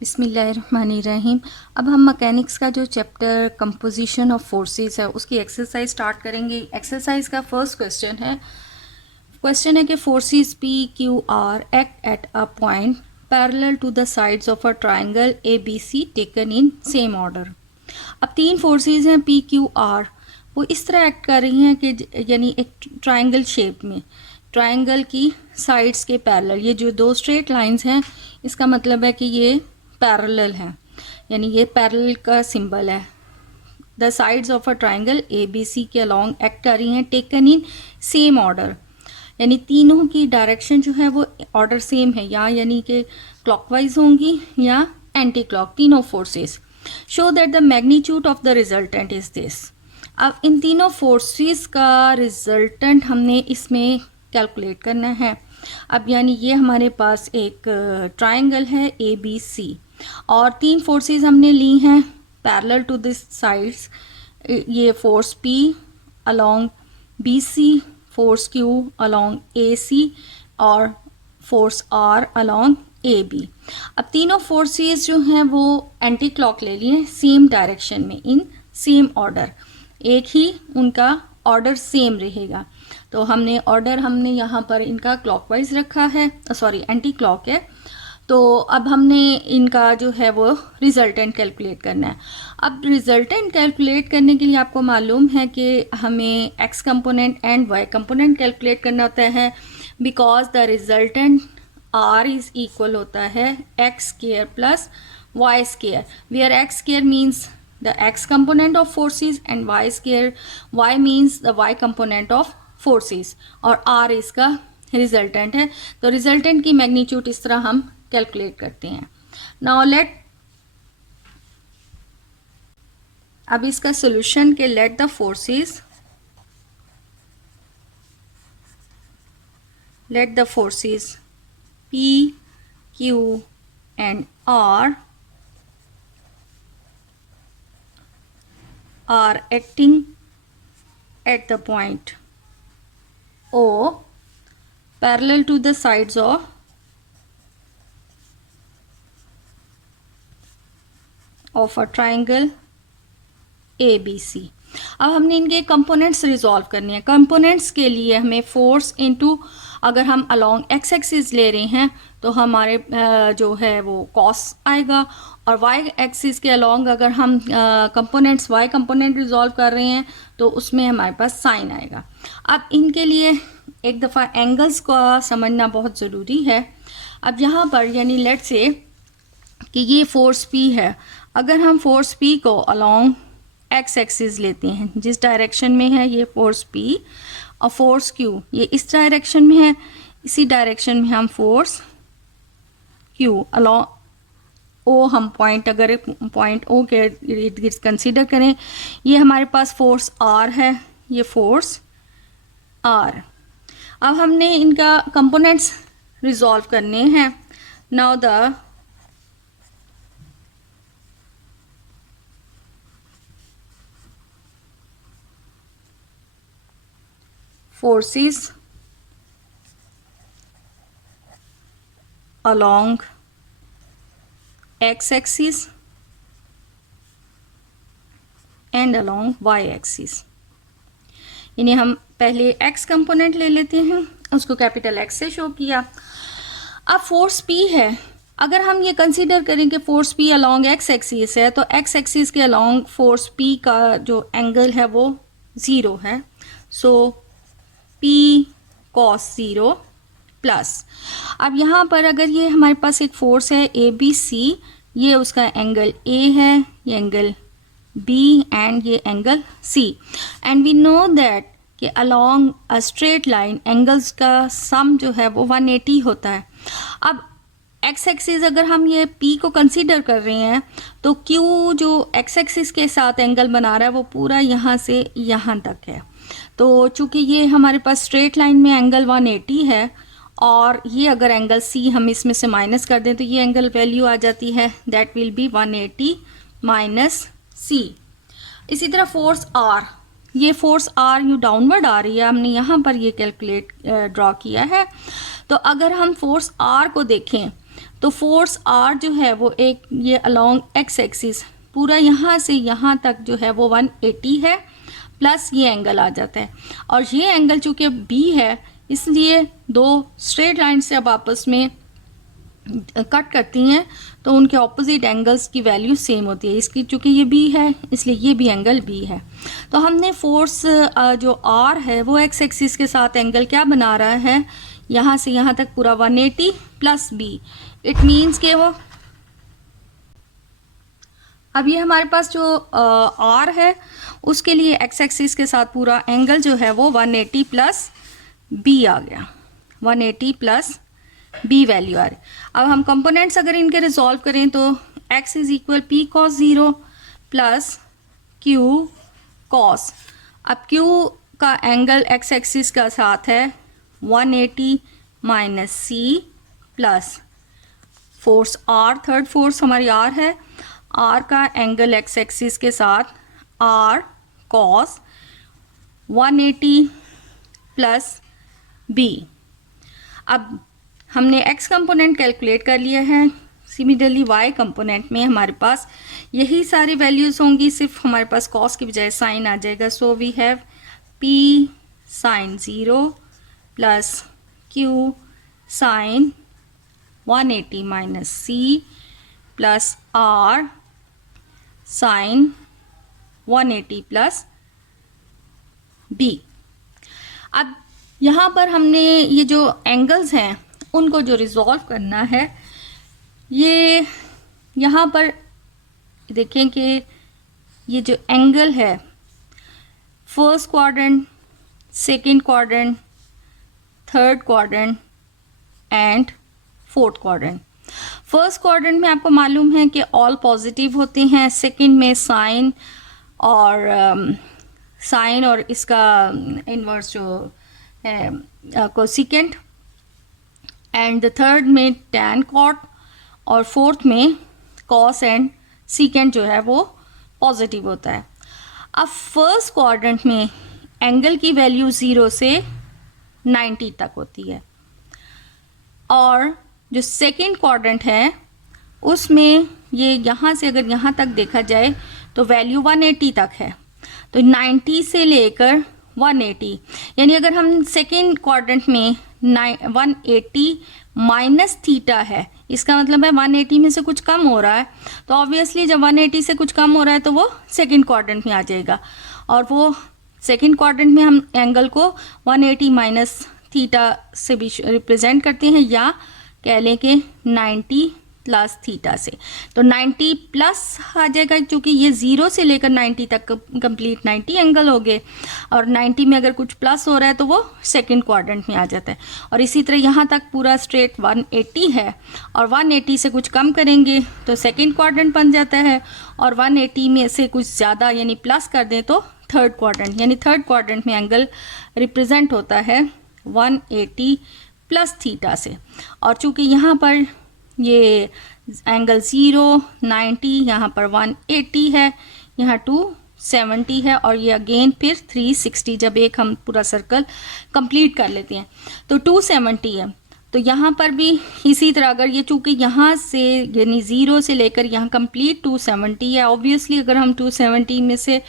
बिस्मिल्लाहिर्रहमानिर्रहीम। अब हम मैकेनिक्स का जो चैप्टर कंपोजिशन ऑफ फोर्सेस है उसकी एक्सरसाइज स्टार्ट करेंगे। एक्सरसाइज का फर्स्ट क्वेश्चन है कि forces P Q R act at a point parallel to the sides of a triangle A B C taken in same order. अब तीन forces हैं P Q are, वो इस तरह एक्ट कर रही हैं कि यानी एक ट्राइंगल शेप में, ट्राइंगल की साइड्स के पैरेलल। ये जो दो स्ट्रेट लाइंस हैं इसका मतलब है कि ये पैरेलल हैं, यानी ये पैरेलल का सिंबल है। The sides of a triangle A B C के अलॉन्ग एक्ट कर रही हैं टेकन इन सेम ऑर्डर, यानी तीनों की डायरेक्शन जो है वो ऑर्डर सेम है, या यानी कि क्लॉकवाइज होंगी या एंटी क्लॉक, तीनों forces. Show that the magnitude of the resultant is this. अब इन तीनों फोर्सेस का रिजल्टेंट हमने इसमें कैलकुलेट करना है। अब यानी ये हमारे पास एक ट्राइंगल है ए बी सी और तीन फोर्सेस हमने ली हैं पैरेलल टू दिस साइड्स। ये force P along BC, force Q along AC और फोर्स R अलोंग AB। अब तीनों फोर्सेस जो हैं वो एंटी क्लॉक ले लिए, सेम डायरेक्शन में, इन सेम ऑर्डर, एक ही उनका ऑर्डर सेम रहेगा। तो हमने यहाँ पर इनका क्लॉकवाइज रखा है, सॉरी एंटी क्लॉक है। तो अब हमने इनका जो है वो रिजल्टेंट कैलकुलेट करना है। अब रिजल्टेंट कैलकुलेट करने के लिए आपको मालूम है कि हमें X component and Y component calculate करना होता है, because the resultant R is equal होता है X square plus Y square, where X square means the X component of forces and Y means the Y component of forces, और R इसका resultant है। तो resultant की magnitude इस तरह हम कैलकुलेट करते हैं। नाउ अब इसका सोल्यूशन के let the forces P, Q and R are acting at the point O parallel to the sides of a triangle ABC। अब हमने इनके कंपोनेंट्स रिजॉल्व करने हैं। कंपोनेंट्स के लिए हमें फोर्स इनटू, अगर हम अलोंग एक्स एक्सिस ले रहे हैं तो हमारे जो है वो कॉस आएगा, और वाई एक्सिस के अलोंग अगर हम कंपोनेंट्स वाई कंपोनेंट रिजॉल्व कर रहे हैं तो उसमें हमारे पास साइन आएगा। अब इनके लिए एक दफ़ा एंगल्स को समझना बहुत ज़रूरी है। अब यहाँ पर यानी लेट से कि ये फोर्स P है, अगर हम फोर्स P को अलोंग एक्स एक्सिस लेते हैं, जिस डायरेक्शन में है ये फोर्स P, और फोर्स Q ये इस डायरेक्शन में है, इसी डायरेक्शन में हम फोर्स Q अलोंग O, हम पॉइंट अगर पॉइंट O के इर्द गिर्द कंसिडर करें, ये हमारे पास फोर्स R है, ये फोर्स R। अब हमने इनका कंपोनेंट्स रिजॉल्व करने हैं। Now the forces along x axis and along y axis, यानी हम पहले x कंपोनेंट ले लेते हैं, उसको कैपिटल X से शो किया। अब फोर्स P है, अगर हम ये कंसीडर करें कि force P along x axis है तो x एक्सिस के अलोंग फोर्स P का जो एंगल है वो 0 है। सो P cos 0 प्लस, अब यहाँ पर अगर ये हमारे पास एक फोर्स है ABC, ये उसका एंगल A है, ये एंगल B एंड ये angle C, and we know that कि along a straight line angles का सम जो है वो 180 होता है। अब एक्स एक्सिस अगर हम ये P को कंसीडर कर रहे हैं तो Q जो एक्स एक्सिस के साथ एंगल बना रहा है वो पूरा यहाँ से यहाँ तक है। तो चूँकि ये हमारे पास स्ट्रेट लाइन में एंगल 180 है, और ये अगर एंगल C हम इसमें से माइनस कर दें तो ये एंगल वैल्यू आ जाती है, that will B 180 minus C। इसी तरह फोर्स R, ये फोर्स R यू डाउनवर्ड आ रही है, हमने यहाँ पर ये कैलकुलेट ड्रॉ किया है। तो अगर हम फोर्स R को देखें तो फोर्स आर जो है वो एक ये अलोंग एक्स एक्सिस पूरा यहाँ से यहाँ तक जो है वो 180 है, प्लस ये एंगल आ जाता है। और ये एंगल चूँकि बी है इसलिए दो स्ट्रेट लाइन से अब आपस में कट करती हैं तो उनके ऑपोजिट एंगल्स की वैल्यू सेम होती है। इसकी चूँकि ये बी है इसलिए ये भी एंगल बी है। तो हमने फोर्स जो आर है वो एक्स एक्सिस के साथ एंगल क्या बना रहा है, यहाँ से यहाँ तक पूरा 180 प्लस बी। इट मीन्स के वो अब ये हमारे पास जो आर है उसके लिए एक्स एक्सिस के साथ पूरा एंगल जो है वो 180 प्लस बी आ गया, 180 प्लस बी वैल्यू आ रही। अब हम कंपोनेंट्स अगर इनके रिजॉल्व करें तो x is equal P cos 0 plus Q cos. अब q का एंगल x एक्सिस का साथ है 180 minus C plus force r, third force हमारी r है, r का एंगल x एक्सिस के साथ r कॉस 180 प्लस b। अब हमने x कंपोनेंट कैलकुलेट कर लिया है, सिमिलरली y कंपोनेंट में हमारे पास यही सारी वैल्यूज़ होंगी, सिर्फ हमारे पास cos की बजाय साइन आ जाएगा। So we have p sine 0 plus q sine 180 minus C plus r sine 180 plus b। अब यहाँ पर हमने ये जो एंगल्स हैं उनको जो रिजॉल्व करना है, ये यहाँ पर देखें कि ये जो एंगल है first quadrant, second quadrant, third quadrant and fourth quadrant. First quadrant में आपको मालूम है कि ऑल पॉजिटिव होते हैं, सेकंड में साइन और इसका इन्वर्स जो है कोसिकेंट, एंड द थर्ड में टैन कॉट और फोर्थ में कॉस एंड सीकेंट जो है वो पॉजिटिव होता है। अब फर्स्ट क्वाड्रेंट में एंगल की वैल्यू 0 से 90 तक होती है और जो सेकंड क्वाड्रेंट है उसमें ये यहाँ से अगर यहाँ तक देखा जाए तो वैल्यू 180 तक है। तो 90 से लेकर 180, यानी अगर हम सेकेंड क्वाड्रेंट में 180 माइनस थीटा है, इसका मतलब है 180 में से कुछ कम हो रहा है, तो ऑब्वियसली जब 180 से कुछ कम हो रहा है तो वो सेकेंड क्वाड्रेंट में आ जाएगा। और वो सेकेंड क्वाड्रेंट में हम एंगल को 180 माइनस थीटा से भी रिप्रेजेंट करते हैं, या कह लें कि 90 प्लस थीटा से। तो 90 प्लस आ जाएगा क्योंकि ये 0 से लेकर 90 तक कंप्लीट 90 एंगल हो गए, और 90 में अगर कुछ प्लस हो रहा है तो वो सेकंड क्वाड्रेंट में आ जाता है। और इसी तरह यहाँ तक पूरा स्ट्रेट 180 है और 180 से कुछ कम करेंगे तो सेकंड क्वाड्रेंट बन जाता है, और 180 में से कुछ ज़्यादा यानी प्लस कर दें तो थर्ड क्वाड्रेंट, यानी थर्ड क्वाड्रेंट में एंगल रिप्रेजेंट होता है 180 प्लस थीटा से। और चूँकि यहाँ पर ये एंगल 0, 90, यहाँ पर 180 है, यहाँ 270 है, और ये अगेन फिर 360 जब एक हम पूरा सर्कल कंप्लीट कर लेते हैं तो 270 है। तो यहाँ पर भी इसी तरह अगर ये चूँकि यहाँ से यानी 0 से लेकर यहाँ कंप्लीट 270 है, ऑब्वियसली अगर हम 270 में से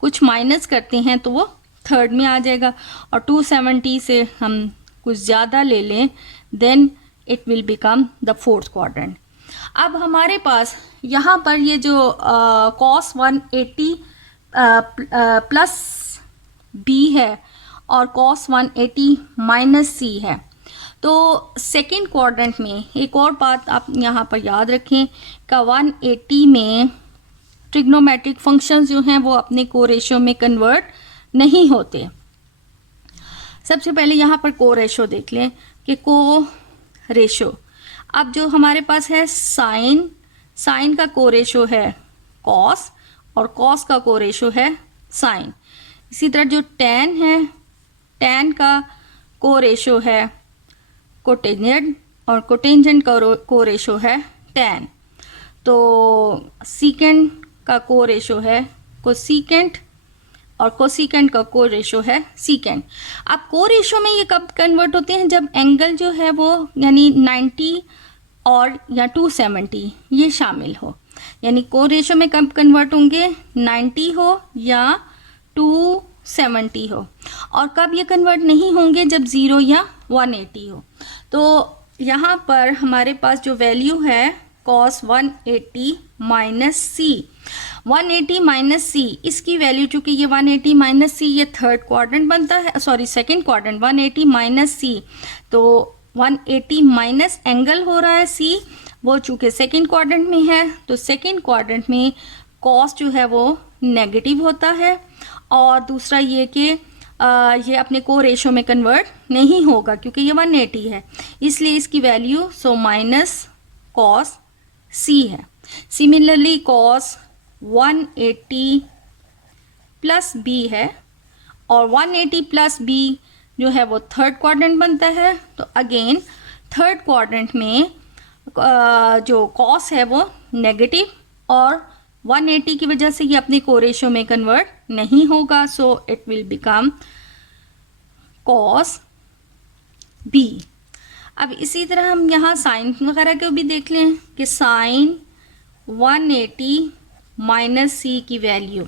कुछ माइनस करते हैं तो वो थर्ड में आ जाएगा, और 270 से हम कुछ ज़्यादा ले लें then it will become the fourth quadrant. अब हमारे पास यहाँ पर ये जो कॉस 180 प्लस बी है और कॉस 180 माइनस सी है, तो सेकंड क्वाड्रेंट में एक और बात आप यहाँ पर याद रखें का 180 में ट्रिग्नोमेट्रिक फंक्शंस जो हैं वो अपने को रेशो में कन्वर्ट नहीं होते। सबसे पहले यहाँ पर को रेशो देख लें कि को रेशो, अब जो हमारे पास है साइन का को रेशो है कॉस और कॉस का को रेशो है साइन। इसी तरह जो टैन है, टैन का को रेशो है कोटेंजेंट और कोटेंजेंट का को रेशो है टैन। तो सीकेंट का को रेशो है कोसीकेंट और कोसीकेंट का को रेशो है सीकेंट। अब को रेशो में ये कब कन्वर्ट होते हैं, जब एंगल जो है वो यानी 90 और या 270 ये शामिल हो, यानी को रेशो में कब कन्वर्ट होंगे, 90 हो या 270 हो। और कब ये कन्वर्ट नहीं होंगे, जब 0 या 180 हो। तो यहाँ पर हमारे पास जो वैल्यू है cos 180 माइनस सी, 180 माइनस सी, इसकी वैल्यू चूंकि ये 180 माइनस सी ये थर्ड क्वाड्रेंट बनता है, सॉरी सेकंड क्वाड्रेंट, 180 माइनस सी, तो 180 माइनस एंगल हो रहा है सी, वो चूंकि सेकंड क्वाड्रेंट में है, तो सेकंड क्वाड्रेंट में कॉस जो है वो नेगेटिव होता है। और दूसरा ये कि ये अपने को रेशो में कन्वर्ट नहीं होगा क्योंकि ये 180 है, इसलिए इसकी वैल्यू सो माइनस कॉस सी है। सिमिलरली कॉस 180 प्लस बी है, और 180 प्लस बी जो है वो थर्ड क्वाड्रेंट बनता है, तो अगेन थर्ड क्वाड्रेंट में जो कॉस है वो नेगेटिव, और 180 की वजह से ये अपने को रेशो में कन्वर्ट नहीं होगा, so it will become cos B. अब इसी तरह हम यहाँ साइन वगैरह को भी देख लें कि साइन 180 माइनस सी की वैल्यू,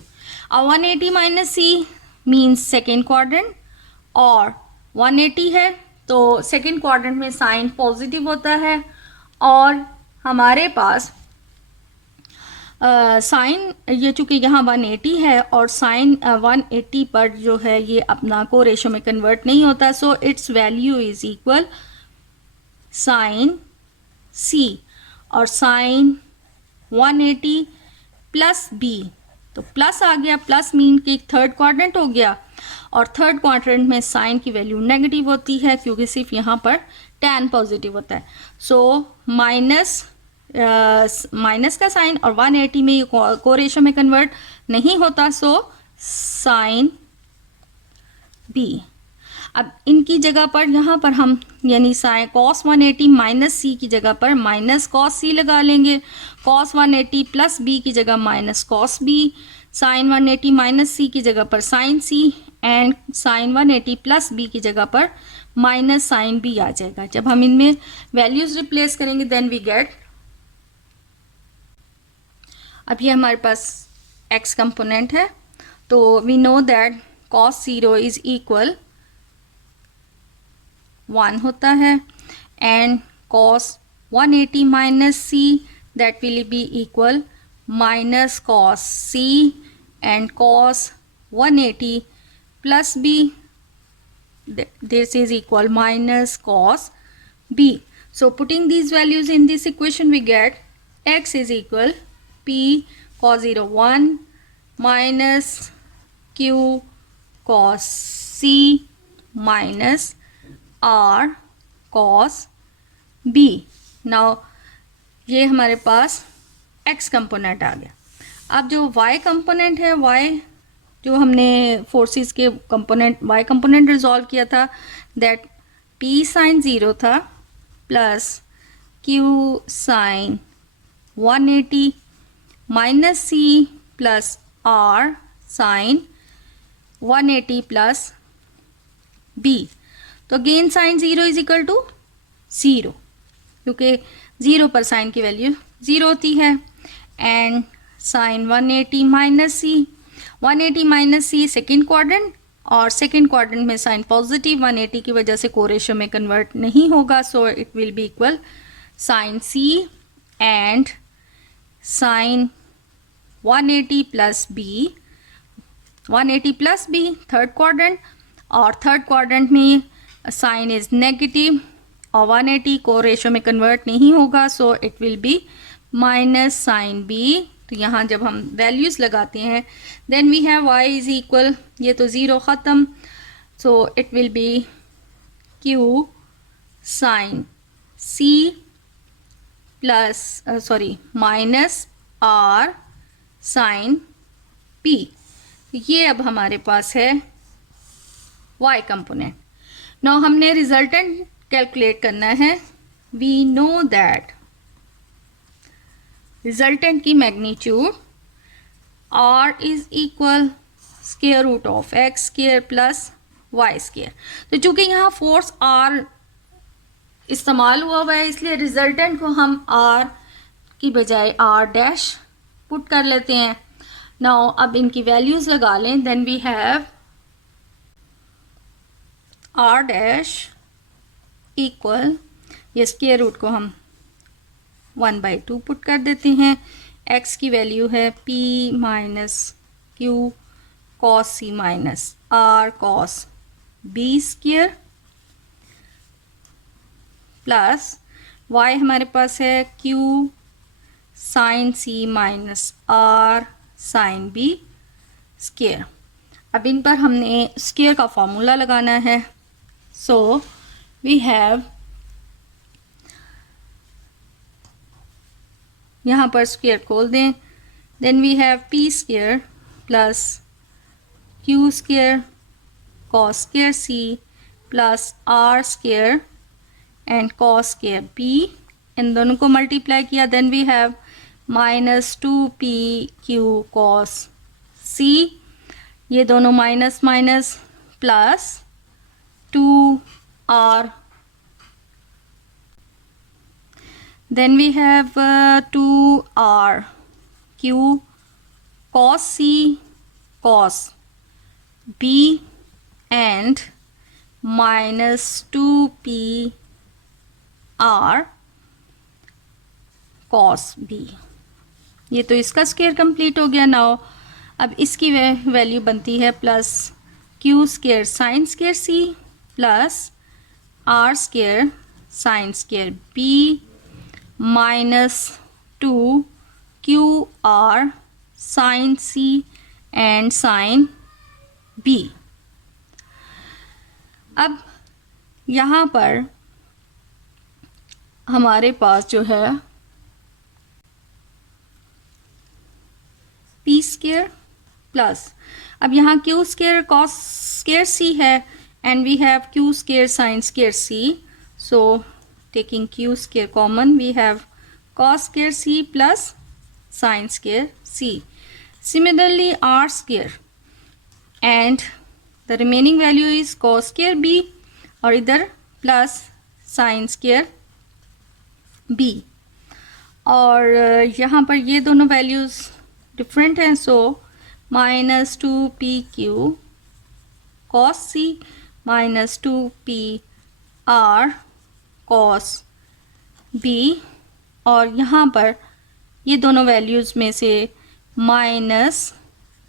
और 180 minus C means second quadrant, और 180 है तो सेकेंड क्वाड्रेंट में साइन पॉजिटिव होता है, और हमारे पास साइन ये चूंकि यहाँ 180 है और साइन 180 पर जो है ये अपना को रेशो में कन्वर्ट नहीं होता, so its value is equal sine C, और साइन 180 प्लस बी, तो प्लस आ गया, प्लस मीन कि थर्ड क्वाड्रेंट हो गया, और थर्ड क्वाड्रेंट में साइन की वैल्यू नेगेटिव होती है क्योंकि सिर्फ यहाँ पर tan पॉजिटिव होता है, सो माइनस का साइन, और 180 में ये को रेशो में कन्वर्ट नहीं होता, सो साइन बी। अब इनकी जगह पर यहाँ पर हम यानी साइन कॉस 180 माइनस सी की जगह पर माइनस कॉस सी लगा लेंगे, कॉस 180 प्लस बी की जगह minus cos B, sine 180 minus C की जगह पर sine C, and sine 180 plus B की जगह पर माइनस साइन बी आ जाएगा। जब हम इनमें वैल्यूज रिप्लेस करेंगे देन वी गेट, अब ये हमारे पास x कंपोनेंट है, तो we know that cos 0 is equal 1 होता है, and cos 180 minus C that will be equal minus cos c, and cos 180 plus b this is equal minus cos b. So putting these values in this equation we get x is equal p cos 0 1 minus q cos c minus r cos b. Now ये हमारे पास x component आ गया। अब जो y component है, y जो हमने forces के कंपोनेंट y कंपोनेंट रिजॉल्व किया था, दैट p साइन 0 था plus q sine 180 minus c plus r sine 180 plus b। तो again sine 0 is equal to 0 क्योंकि 0 पर साइन की वैल्यू 0 होती है, and sine 180 minus C, 180 minus C second quadrant, और सेकेंड क्वाड्रेंट में साइन पॉजिटिव 180 की वजह से को रेशो में कन्वर्ट नहीं होगा, so it will be equal sine C and sine 180 plus B, 180 plus B third quadrant, और थर्ड क्वाड्रेंट में साइन इज नेगेटिव और 180 को रेशो में कन्वर्ट नहीं होगा, so it will be minus sine B. तो यहाँ जब हम वैल्यूज़ लगाते हैं then we have y is equal, ये तो ज़ीरो ख़त्म, so it will be q sine c plus sorry minus r sine p। ये अब हमारे पास है y कंपोनेंट। नाउ हमने रिजल्टेंट कैलकुलेट करना है। वी नो दैट रिजल्टेंट की magnitude r is equal square root of x square plus y square. तो चूंकि यहाँ फोर्स r इस्तेमाल हुआ है, इसलिए रिजल्टेंट को हम आर की बजाय आर डैश पुट कर लेते हैं। नाउ अब इनकी वैल्यूज़ लगा लें। Then we have R dash equal, ये स्क्वायर रूट को हम 1/2 पुट कर देते हैं। एक्स की वैल्यू है p minus Q cos C minus R cos B square plus y हमारे पास है q sine C minus R sine B square. अब इन पर हमने स्क्वायर का फॉर्मूला लगाना है। सो वी हैव, यहाँ पर स्क्वायर खोल दें। Then we have P square plus Q square cos square C plus R square and cos square B, इन दोनों को मल्टीप्लाई किया। Then we have minus 2p Q cos C, ये दोनों minus minus plus 2r, then we have 2r q cos c cos b and minus 2p r cos b। ये तो इसका square complete हो गया। नाउ अब इसकी वैल्यू बनती है plus Q square sine square C plus R square sine square B minus 2 Q R sine C and sine B. अब यहाँ पर हमारे पास जो है पी स्क्वायर प्लस, अब यहाँ Q square cos square C है and we have Q square sine square C, so taking q square common we have cos square c plus sin square c. Similarly r square and the remaining value is cos square b और इधर plus sin square b, और यहाँ पर ये दोनों values different हैं, so minus 2pq cos c minus 2p r cos b, और यहाँ पर ये दोनों वैल्यूज़ में से माइनस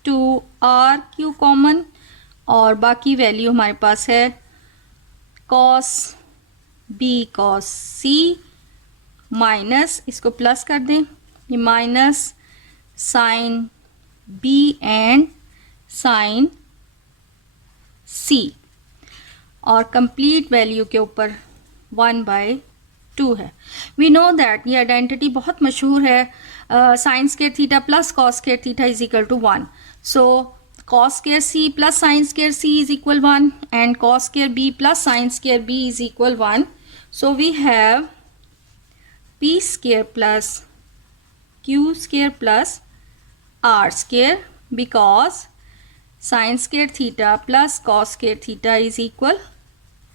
2r कॉमन और बाकी वैल्यू हमारे पास है cos b cos c minus, इसको प्लस कर दें, ये minus sine b and sine c, और कंप्लीट वैल्यू के ऊपर 1/2 है। वी नो दैट ये आइडेंटिटी बहुत मशहूर है, sine square theta plus cos square theta is equal to 1, so cos square C plus sine square C is equal 1 and cos square B plus sine square B is equal 1, so we have P square plus Q square plus R square because sine square theta plus cos square theta is equal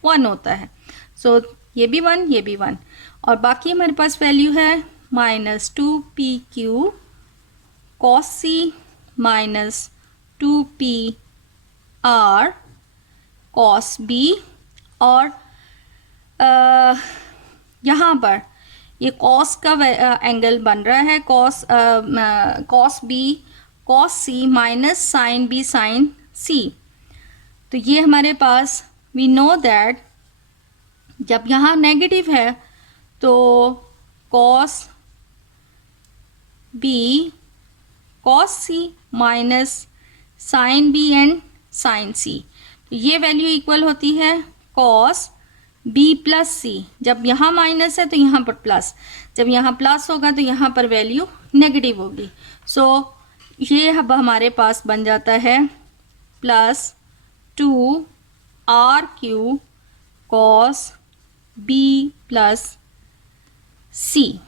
1 होता है। सो ये भी 1 ये भी 1, और बाकी हमारे पास value है minus 2pq cos C minus 2pr cos B, और यहाँ पर ये कॉस का एंगल बन रहा है cos B cos C minus sine B sign C. तो ये हमारे पास वी नो दैट जब यहाँ नेगेटिव है तो cos B cos C minus sine B and sine C, तो ये वैल्यू इक्वल होती है कॉस बी प्लस सी। जब यहाँ माइनस है तो यहाँ पर प्लस, जब यहाँ प्लस होगा तो यहाँ पर वैल्यू नेगेटिव होगी। सो ये अब हमारे पास बन जाता है plus 2r³ cos B plus C.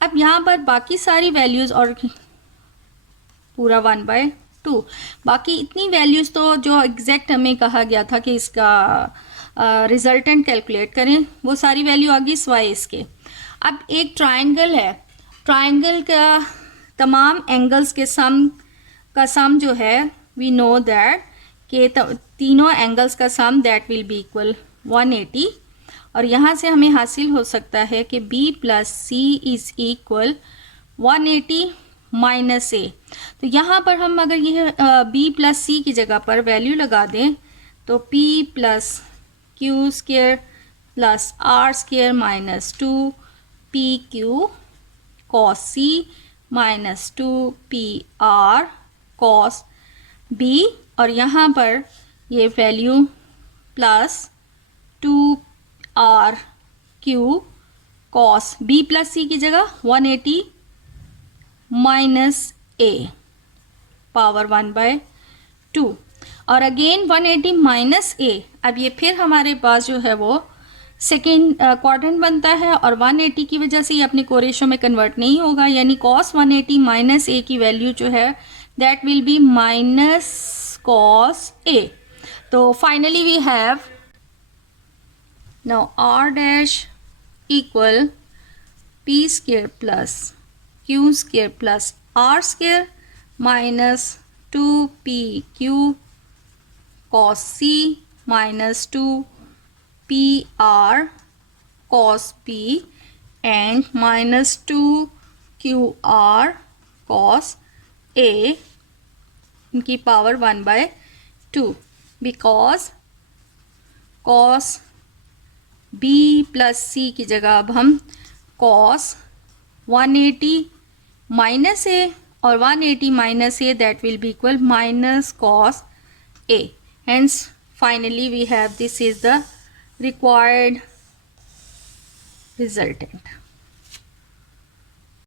अब यहाँ पर बाकी सारी वैल्यूज़ और पूरा 1/2, बाकी इतनी वैल्यूज़ तो जो एग्जैक्ट हमें कहा गया था कि इसका रिजल्टेंट कैलकुलेट करें, वो सारी वैल्यू आ गई सिवाय इसके। अब एक ट्राइंगल है, ट्राइंगल का तमाम एंगल्स के सम का सम जो है वी नो दैट कि तीनों एंगल्स का सम दैट विल बी इक्वल 180, और यहाँ से हमें हासिल हो सकता है कि b plus C is equal 180 minus A. तो यहाँ पर हम अगर ये b प्लस सी की जगह पर वैल्यू लगा दें तो p plus Q square plus R square minus 2 P Q cos C minus 2 P R cos b, और यहाँ पर ये value plus 2 R Q cos b plus C की जगह 180 माइनस ए पावर 1/2, और अगेन 180 माइनस ए। अब ये फिर हमारे पास जो है वो सेकेंड क्वाड्रेंट बनता है, और 180 की वजह से ये अपने कोरेशो में कन्वर्ट नहीं होगा, यानी कॉस 180 माइनस ए की वैल्यू जो है that will be minus cos A. तो finally we have now R dash equal P square plus Q square plus R square minus 2 P Q cos C minus 2 P R cos P and minus 2 Q R cos A इनकी power 1/2, because cos b plus C की जगह अब हम cos 180 minus ए और 180 minus A that will be equal minus cos A. Hence finally we have this is the required resultant.